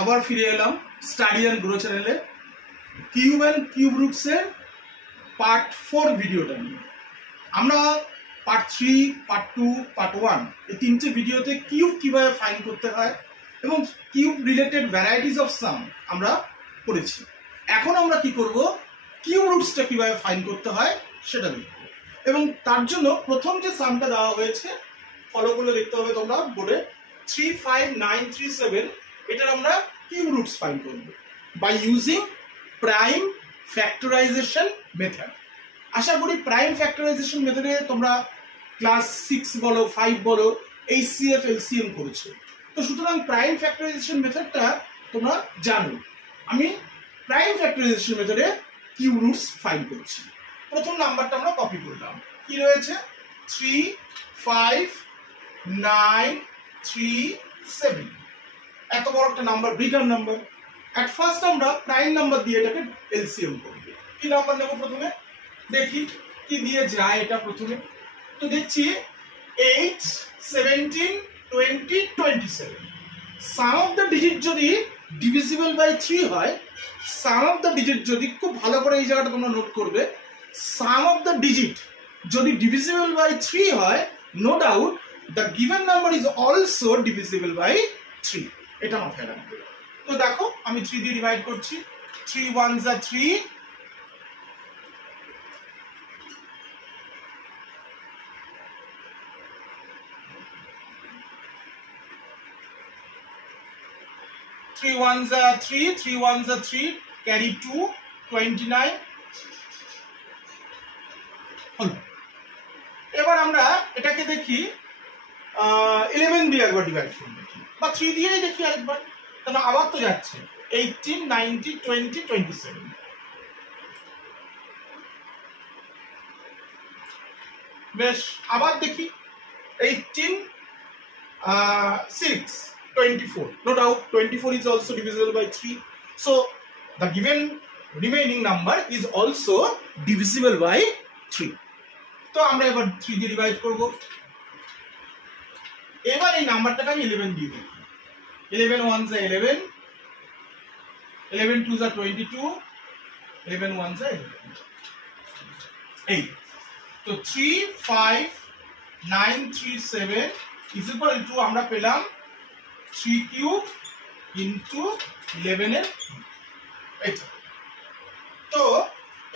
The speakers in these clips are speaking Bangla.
আবার ফিরে এলাম স্টাডি অ্যান্ড গ্রো চ্যানেলে কিউব অ্যান্ড কিউব রুটসের পার্ট 4 ভিডিওটা নিয়ে। আমরা পার্ট 3, পার্ট 2, পার্ট 1 এই তিনটে ভিডিওতে কিউব কীভাবে ফাইন্ড করতে হয় এবং cube related varieties of some আমরা করেছি। এখন আমরা কি করব, কিউব রুটসটা কীভাবে ফাইন্ড করতে হয় সেটা দেখব। এবং তার জন্য প্রথম যে সামটা দেওয়া হয়েছে ফলো করে দেখতে হবে তোমরা বোর্ডে, 35937, এটার আমরা কিউব রুটস ফাইন্ড করব by using prime factorisation method. আশা করি প্রাইম ফ্যাক্টরাইজেশন মেথডে তোমরা ক্লাস 6 বলো 5 বলো HCF LCM করেছো, তো সুতরাং প্রাইম ফ্যাক্টরাইজেশন মেথডটা তোমরা জানো। আমি প্রাইম ফ্যাক্টরাইজেশন মেথডে কিউব রুটস ফাইন্ড করছি। প্রথম নাম্বারটা আমরা কপি করলাম, কি রয়েছে 35937, এত বড় একটা number, bigger number. At first আমরা প্রাইম নাম্বার দিয়ে এটাকে এলসিএম করব। কি নাম্বার নেব প্রথমে, দেখি কি দিয়ে যায় এটা প্রথমে। তো দেখছি 8, 17, 20, 27। সাম অফ দ্য ডিজিট যদি ডিভিজিবল বাই 3 হয়, সাম অফ দ্য ডিজিট যদি, খুব ভালো করে এই জায়গাটা তোমরা নোট করবে, সাম অফ দ্য ডিজিট যদি ডিভিজিবল বাই 3 হয়, no doubt the given number is also divisible by 3, এটা মাথায় রাখবে। তো দেখো আমি 3 দিয়ে ডিভাইড করছি, 3 1s are 3, 3 1s are 3, 3 1s are 3, carry 2, 29 হলো। এবার আমরা এটাকে দেখি 11 দিয়ে একবার ডিভাইড করে দেখি, বা 3 দিয়েই দেখি আরেকবার, কারণ আবার তো যাচ্ছে 18, 19, 20, 27। বেশ, আবার দেখি 18, 6, 24. No doubt 24 is also divisible by 3. So the given remaining number is also divisible by 3. তো আমরা এবার 3 দিয়ে ডিভাইড করব। এবার এই নাম্বারটাকে আমি 11 দিয়ে দেখি, 11 1s are 11, 11 2s are 22, 11 1s are 11, 8। তো 35937 is equal to আমরা পেলাম 3 কিউব ইনটু 11 এর, এটা। তো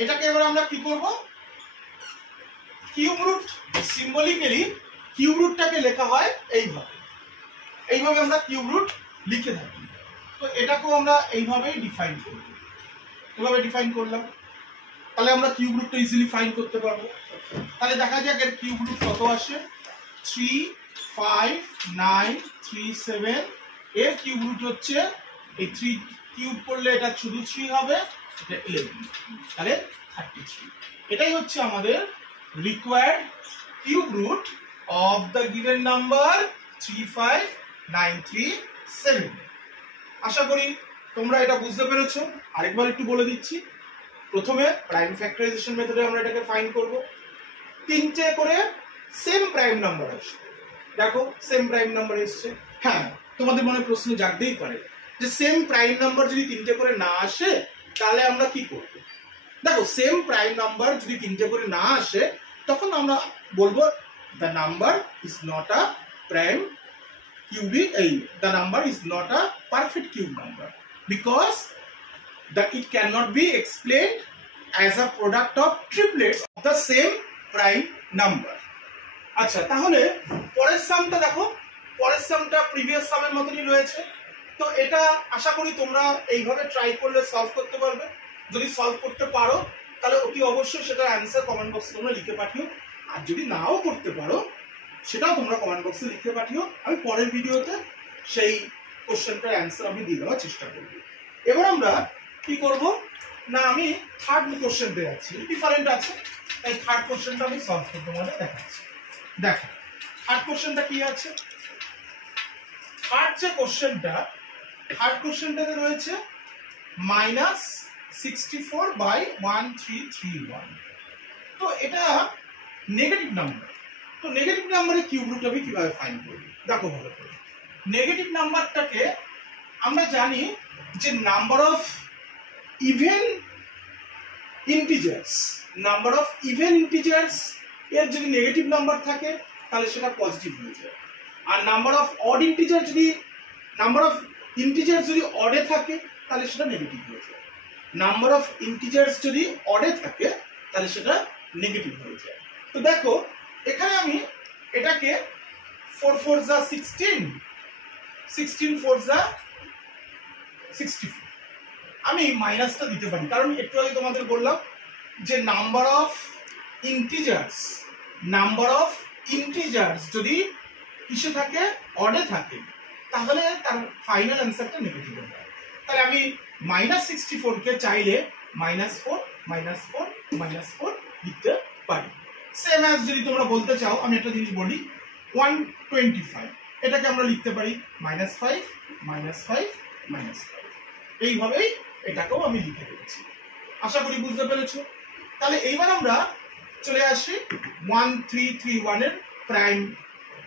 এটাকে এবার আমরা কি করব, কিউব রুট, সিম্বলিক্যালি কিউব রুটটাকে লেখা হয় এইভাবে, এইভাবে আমরা কিউব রুট লিখে থাকি। তো এটাকেও আমরা এইভাবেই ডিফাইন করব, এভাবে ডিফাইন করলাম, তাহলে আমরা কিউব রুটটা ইজিলি ফাইন্ড করতে পারবো। তাহলে দেখা যাক এর কিউব রুট কত আসে, 35937, এর কিউব রুট হচ্ছে এই 3 কিউব করলে এটা শুধু 3 হবে, এটা 11, তাহলে 33। এটাই হচ্ছে আমাদের required cube root of the given number 35937। আশা করি তোমরা এটা বুঝতে পেরেছো। আরেকবার একটু বলে দিচ্ছি, প্রথমে প্রাইম ফ্যাক্টরাইজেশন মেথডে আমরা এটাকে ফাইন্ড করব। 3টে করে সেম প্রাইম নাম্বার আসবে, দেখো সেম প্রাইম নাম্বার এসছে। হ্যাঁ, তোমাদের মনে প্রশ্ন জাগতেই পারে যে সেম প্রাইম নাম্বার যদি 3টে করে না আসে তাহলে আমরা কি করব। দেখো সেম প্রাইম নাম্বার যদি 3টে করে না আসে তখন আমরা বলবো the number is not a prime cubic, the number is not a perfect cube number because it cannot be explained as a product of triplets of the same prime number. আচ্ছা, তাহলে পরের সামটা দেখো, পরের সামটা প্রিভিয়াস সামের মতনই রয়েছে। তো এটা আশা করি তোমরা এইভাবে ট্রাই করলে সলভ করতে পারবে। যদি সলভ করতে পারো তাহলে অতি অবশ্যই সেটার অ্যান্সার কমেন্ট বক্সে তোমরা লিখে পাঠিও, আর যদি নাও করতে পারো সেটাও তোমরা কমেন্ট বক্সে লিখে পাঠিও। আমি পরের ভিডিওতে সেই কোশ্চেনটার অ্যান্সার আমি দিয়ে দেওয়ার চেষ্টা করব। এবার আমরা কি করব না, আমি থার্ড কোশ্চেনটা যাচ্ছি, ডিফারেন্ট আছে, তাই থার্ড কোশ্চেনটা আমি সলভ করে তোমাদের দেখাচ্ছি। দেখো থার্ড কোশ্চেনটা কি আছে, থার্ড যে কোশ্চেনটা, থার্ড কোশ্চেনটাতে রয়েছে -64/1331। তো এটা নেগেটিভ নাম্বার। তো নেগেটিভ নাম্বারের কিউব রুট আমি কিভাবে ফাইন্ড করব, দেখো ভালো করে। নেগেটিভ নাম্বারটাকে আমরা জানি যে নাম্বার অফ ইভেন ইন্টিজার্স এর যদি নেগেটিভ নাম্বার থাকে তাহলে সেটা পজিটিভ হয়ে যায়, আর নাম্বার অফ ইন্টিজার্স যদি অডে থাকে তাহলে সেটা নেগেটিভ হয়ে যায়। নাম্বার অফ ইন্টিজার্স যদি অডে থাকে তাহলে সেটা নেগেটিভ হয়ে যায়। তো দেখো এখানে আমি এটাকে 4 4 যা 16, 16 4 যা 64, আমি মাইনাসটা দিতে পারি, কারণ একটু আগে তোমাদের বললাম যে নাম্বার অফ ইন্টিজার্স যদি কিসে থাকে, অডে থাকে, তাহলে তার ফাইনাল অ্যান্সারটা নেগেটিভ হবে। তাহলে আমি -64 কে চাইলে -4 -4 লিখতে পারি। সেম অ্যাজ যদি তোমরা বলতে চাও, আমি একটা জিনিস বলি, 125 এটাকে আমরা লিখতে পারি -5 -5 এইভাবেই এটাকেও আমি লিখে দিয়েছি। আশা করি বুঝতে পেরেছো। তাহলে এইবার আমরা চলে আসি 1331 এর prime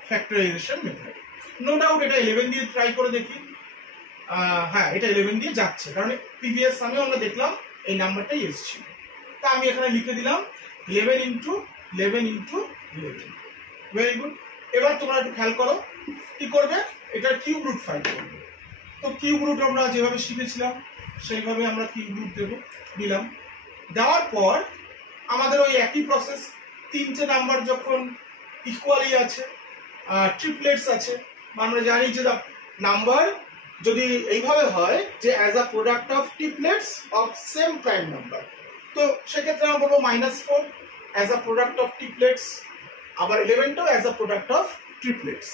factorisation method. No doubt এটা 11 দিয়ে ট্রাই করে দেখি। হ্যাঁ, এটা 11 দিয়ে যাচ্ছে, কারণ প্রিভিয়াস সামে আমরা দেখলাম এই নাম্বারটাই এসেছিল। তা আমি এখানে লিখে দিলাম 11 × 11 ভেরি গুড। এবার তোমরা একটু খেয়াল করো কি করবে, এটার কিউব রুট ফাইন্ড করবে। তো কিউব রুট আমরা যেভাবে শিখেছিলাম সেইভাবে আমরা কিউব রুট দিলাম। দেওয়ার পর আমাদের ওই একই প্রসেস, তিনটে নাম্বার যখন ইকুয়ালি আছে, ট্রিপলেটস আছে, আমরা জানি যে নাম্বার যদি এইভাবে হয় যে as a product of triplets of same prime number, তো সেক্ষেত্রে আমরা বলবো -4 as a product of triplets, আবার 11টাও as a product of triplets.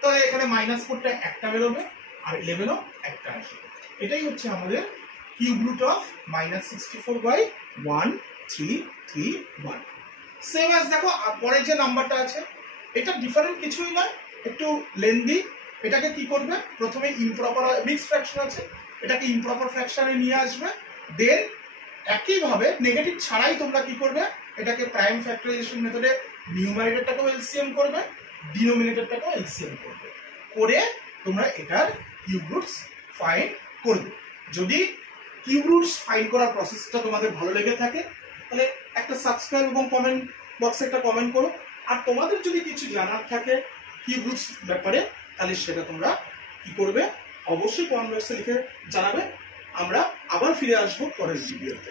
তাহলে এখানে -4টা একটা বেরোবে আর 11ও একটা আসবে। এটাই হচ্ছে আমাদের cube root of -64/1331। Same as দেখো পরে যে নাম্বারটা আছে, এটা ডিফারেন্ট কিছুই নয়, একটু লেন্দি। এটাকে কি করবে, প্রথমে ইমপ্রপার মিক্সড ফ্র্যাকশন আছে, এটাকে ইমপ্রপার ফ্র্যাকশনে নিয়ে আসবে, দেন একইভাবে নেগেটিভ ছাড়াই তোমরা কি করবে, এটাকে প্রাইম ফ্যাক্টরাইজেশন মেথডে নিউমারেটরটাকেও এলসিএম করবে, ডিনোমিনেটরটাকেও এলসিএম করবে, করে তোমরা এটার কিউব রুটস ফাইন্ড করবে। যদি কিউব রুটস ফাইন্ড করার প্রসেসটা তোমাদের ভালো লেগে থাকে তাহলে একটা সাবস্ক্রাইব এবং কমেন্ট বক্সে একটা কমেন্ট করো। আর তোমাদের যদি কিছু জানার থাকে কিউব রুটস ব্যাপারে তাহলে সেটা তোমরা কি করবে, অবশ্যই কমেন্ট বক্সে লিখে জানাবে। আমরা আবার ফিরে আসবো পরের ভিডিওতে।